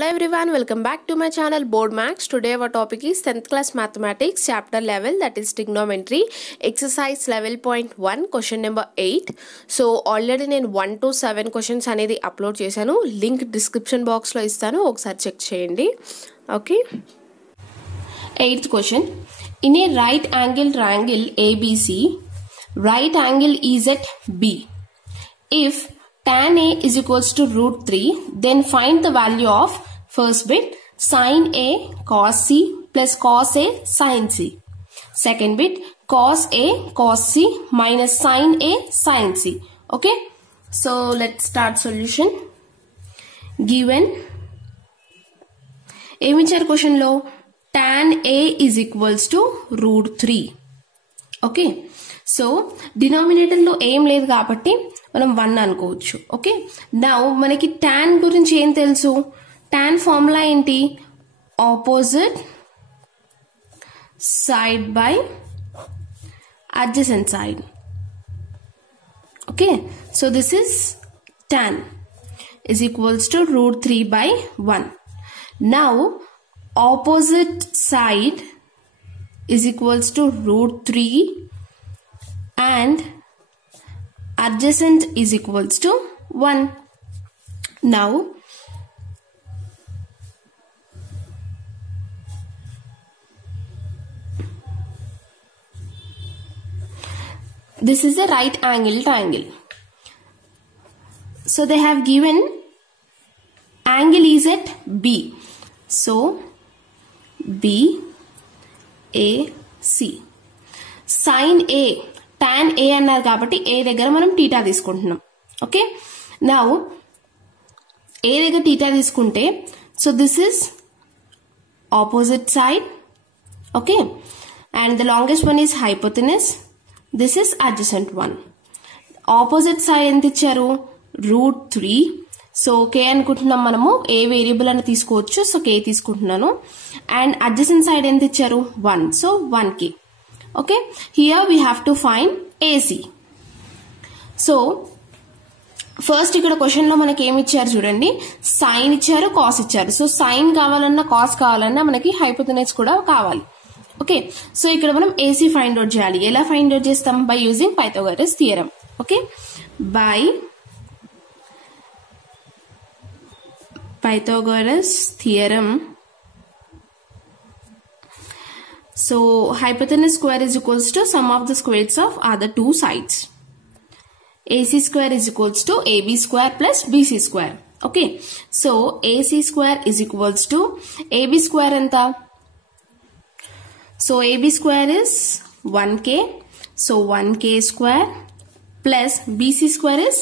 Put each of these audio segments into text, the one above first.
Hello everyone, welcome back to my channel Board Max. Today our topic is 10th class mathematics chapter level, that is trigonometry, exercise level point 1, question number 8. So already నేను 1 to 7 questions అనేది అప్లోడ్ చేశాను. Link description box లో ఇస్తాను, ఒకసారి చెక్ చేయండి. Okay, 8th question. In a right angle triangle ABC, right angle is at B. If tan A is equals to root 3, then find the value of first bit sin A cos C plus cos A sin C. Second bit cos A cos C minus sin A sin C. Okay, so let's start solution. Given ఏమి ఇచ్చారు క్వశ్చన్ లో tan A is equals to root 3. Okay, so denominator లో ఏం లేదు కాబట్టి మనం 1 అనుకోవచ్చు. Okay, now మనకి tan గురించి ఏం తెలుసు? tan ఫార్ములా ఏంటి? Opposite side by adjacent side. Okay, so this is tan is equals to root 3 by 1. Now opposite side is equals to root 3 and adjacent is equals to 1. Now this is a right angle triangle. So they have given angle is at B. So B A C. Sin A, tan A అన్నారు కాబట్టి A దగ్గర మనం టీటా తీసుకుంటున్నాం. Okay, now A దగ్గర టీటా తీసుకుంటే so this is opposite side. Okay, and the longest one is hypotenuse. This is adjacent one. Opposite side ఎంత ఇచ్చారు? రూట్ 3. సో కే అనుకుంటున్నాం మనము, ఏ వేరియబుల్ అని తీసుకోవచ్చు, సో కే తీసుకుంటున్నాను. అండ్ అడ్జసెంట్ సైడ్ ఎంత ఇచ్చారు? 1, so 1k. Okay, here we have to find AC. So first ఇక్కడ క్వశ్చన్ లో మనకి ఏమి ఇచ్చారు చూడండి, సైన్ ఇచ్చారు, కాస్ ఇచ్చారు. సో సైన్ కావాలన్నా కాస్ కావాలన్నా మనకి హైపోటెనస్ కూడా కావాలి. ఓకే, సో ఇక్కడ మనం ఏసీ ఫైండ్ అవుట్ చేయాలి. ఎలా ఫైండ్ అవుట్ చేస్తాం? By using Pythagoras theorem. Okay, by Pythagoras theorem. So hypotenuse square is equals to sum of the squares of other two sides. AC square is equals to AB square plus BC square. Okay, so AC square is equals to AB square anta. So AB square is 1k. So 1k square plus BC square is,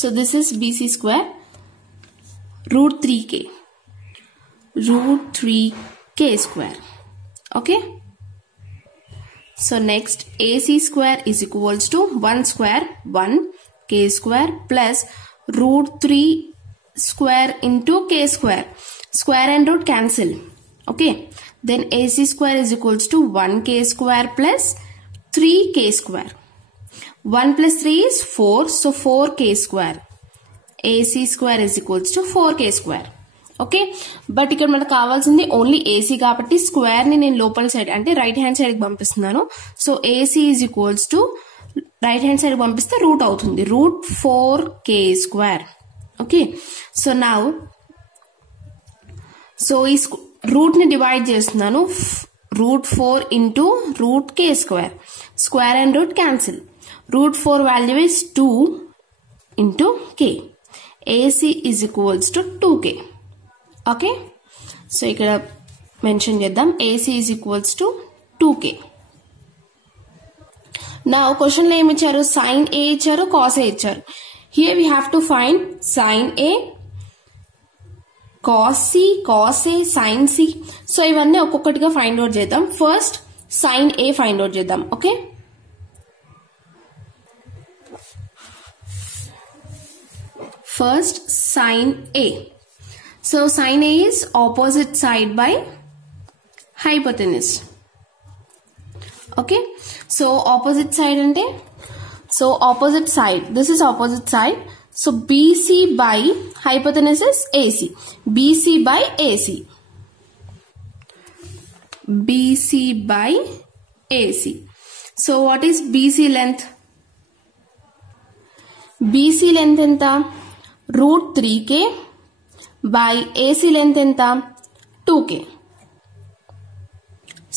so this is BC square, root 3k, root 3k square. Okay, so next AC square is equals to 1 square 1k square plus root 3 square into k square. Square and root cancel. Okay, then AC square is equals to 1k square plus 3k square. 1 plus 3 is 4, so 4k square. AC square is equals to 4k square. Okay, but ఇక్కడ మనకు కావాల్సింది only AC కాబట్టి స్క్వేర్ ని నేను లోపల సైడ్ అంటే right hand side కి పంపిస్తున్నాను. So AC is equals to right hand side పంపిస్తే రూట్ అవుతుంది, root 4k square. Okay, so now so ఈ రూట్ ని డివైడ్ చేస్తున్నాను. Root 4 into root k square. Square and root cancel. Root 4 value is 2 into k. AC is equals to 2k. Okay, so ఇక్కడ mention చేద్దాం, AC is equals to 2k. నా క్వశ్చన్ లో ఏమి ఇచ్చారు? Sine A ఇచ్చారు, cos A ఇచ్చారు. Here we have to find sine A, cos C, cos A, sine C. So ఇవన్నీ ఒక్కొక్కటిగా ఫైండ్ అవుట్ చేద్దాం. First sine A find out చేద్దాం. Okay, first sin A. So sin A is opposite side by hypotenuse. Okay, so opposite side ante, so opposite side, this is opposite side. So BC by hypotenuse is AC. BC by AC. BC by AC. So what is BC length? BC length enta √3k by AC length enta 2k.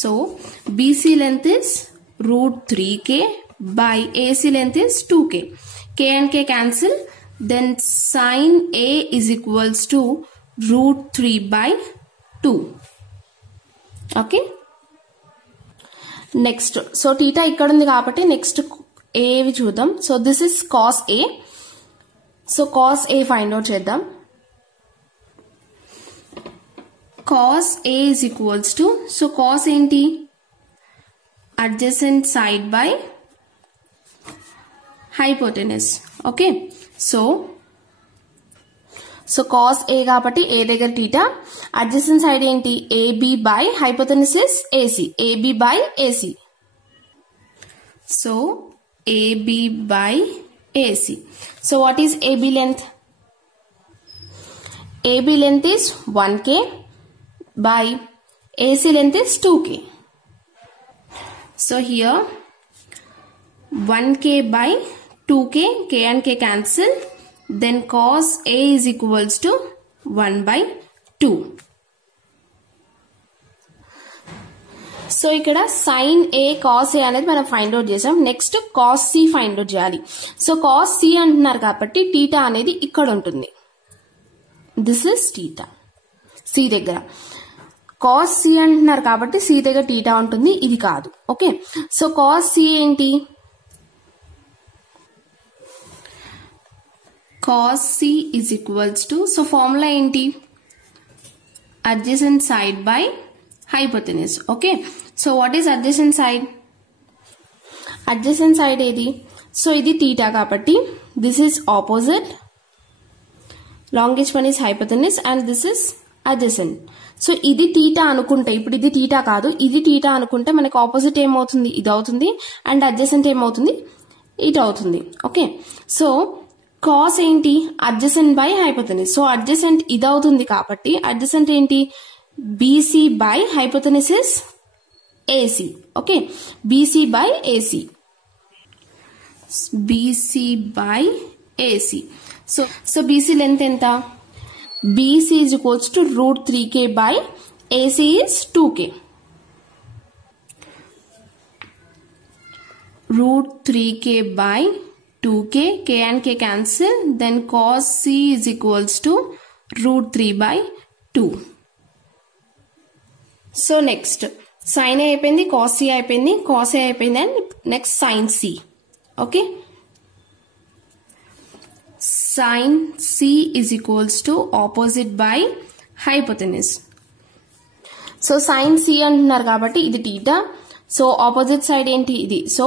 So BC length is √3k by AC length is 2k. K and K cancel. Then sin A is equals to √3 by 2. Okay. Next. So theta ikkada undi kabatti next A vi chudam. So this is cos A. So cos A find out cheddam. Cos A is equals to, so cos enti adjacent side by hypotenuse. Okay. So cos A kabatti A దగ్గర theta, adjacent side enti AB by hypotenuse is AC. AB by AC. So AB by AC. So what is AB length? AB length is 1k by AC length is 2k. So here 1k by 2k, k and k cancel. Then cos A is equals to 1 by 2. So ikkada sin A cos A అనేది మనం find out చేసాం. నెక్స్ట్ cos C find out చేయాలి. So cos C అంటున్నారు కాబట్టి θ అనేది ఇక్కడ ఉంటుంది. This is θ. C దగ్గర cos C అంటున్నారు కాబట్టి C దగ్గర θ ఉంటుంది, ఇది కాదు. ఓకే. సో cos C ఏంటి? Cos C is equals to, so formula enti adjacent side by hypotenuse. Okay. So what is adjacent side? Adjacent side edi? So idi theta kabatti this is opposite, longest one is hypotenuse and this is adjacent. So idi theta anukunte, ippudu idi theta kaadu, idi theta anukunte manaku opposite em avutundi, idi avutundi, and adjacent em avutundi, it avutundi. Okay. So cos ఏంటి? adjacent by hypotenuse. So adjacent ఇది అవుతుంది కాబట్టి adjacent ఏంటి? BC by hypotenuse is AC. Okay. BC by AC. BC by AC. So BC length ఎంత? BC is equals to √3k by AC is 2k. √3k by 2k, k and k cancel, then cos C is equals to √3 by 2. So next sin A అయిపోయింది, cos C అయిపోయింది, cos A అయిపోయింది, and next sin C. Okay. Sin C is equals to opposite by hypotenuse. So sin C అంటున్నారు కాబట్టి ఇది θ. So opposite side ఏంటి? ఇది. So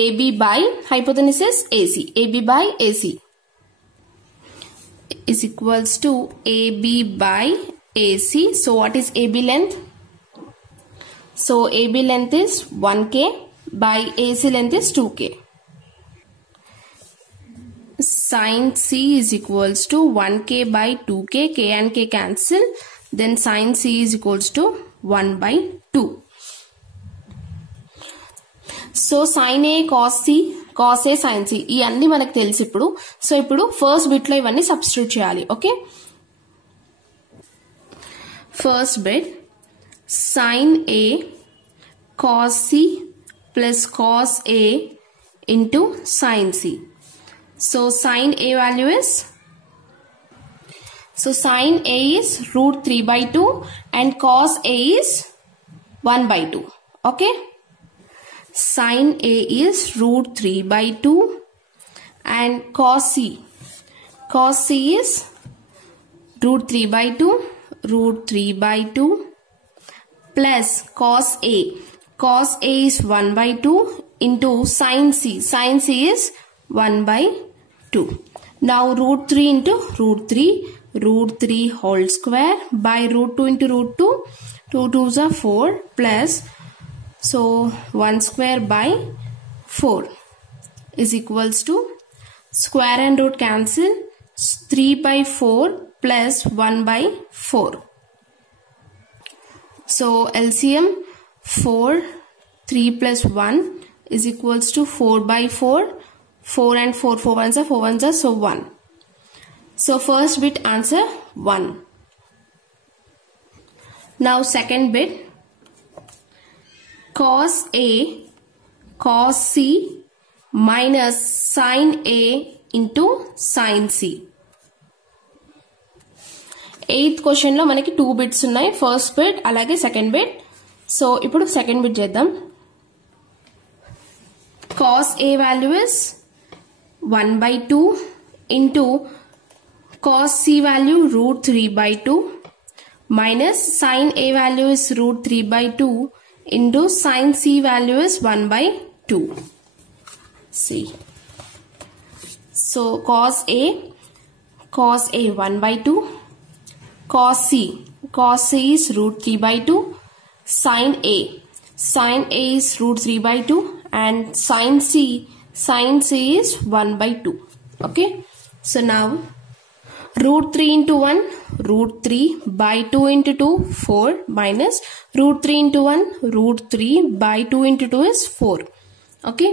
AB by hypotenuse is AC. AB by AC is equals to AB by AC. So what is AB length? So AB length is 1k by AC length is 2k. Sin C is equals to 1k by 2k, k and k cancel. Then sin C is equals to 1 by 2. So sin A cos C, cos A sin C ఇవన్నీ మనకు తెలుసు ఇప్పుడు. సో ఇప్పుడు first bit లో ఇవన్నీ సబ్స్టిట్యూట్ చేయాలి. Okay. First bit sin A cos C plus cos A into sin C. So sin A value is, so sin A is √3 by 2 and cos A is 1 by 2. Okay. Sin A is √3 by 2 and cos C. Cos C is √3 by 2, √3 by 2 plus cos A. Cos A is 1 by 2 into sin C. Sin C is 1 by 2. Now √3 into √3 whole square by √2 into √2. 2 2s are 4 plus, so 1 square by 4 is equals to square and root cancel, 3 by 4 plus 1 by 4. So LCM 4, 3 plus 1 is equals to 4 by 4. 4 and 4, 4 ones are 4 ones are, so 1. So first bit answer 1. Now second bit, cos A cos C minus sin A into sin C. 8th question లో మనకి 2 బిట్స్ ఉన్నాయి, first bit అలాగే second bit. So ఇప్పుడు second bit చేద్దాం. cos A value is 1 by 2 into cos C value root 3 by 2 minus sin A value is root 3 by 2 into sin C value is 1 by 2. See. So cos A 1 by 2, cos C is root 3 by 2, sin A is root 3 by 2 and sin C is 1 by 2. Okay. So now root 3 into 1, root 3 by 2 into 2, 4 minus root 3 into 1, root 3 by 2 into 2 is 4. Okay.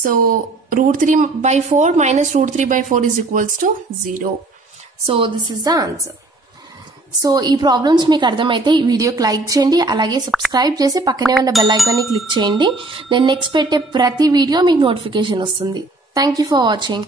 So root 3 by 4 minus root 3 by 4 is equals to 0. So this is the answer. So ఈ ప్రాబ్లమ్స్ మీకు అర్థమైతే ఈ వీడియోకి లైక్ చేయండి, అలాగే సబ్స్క్రైబ్ చేసి పక్కనే ఉన్న బెల్ ఐకాన్ని క్లిక్ చేయండి. నేను నెక్స్ట్ పెట్టే ప్రతి వీడియో మీకు నోటిఫికేషన్ వస్తుంది. Thank you for watching.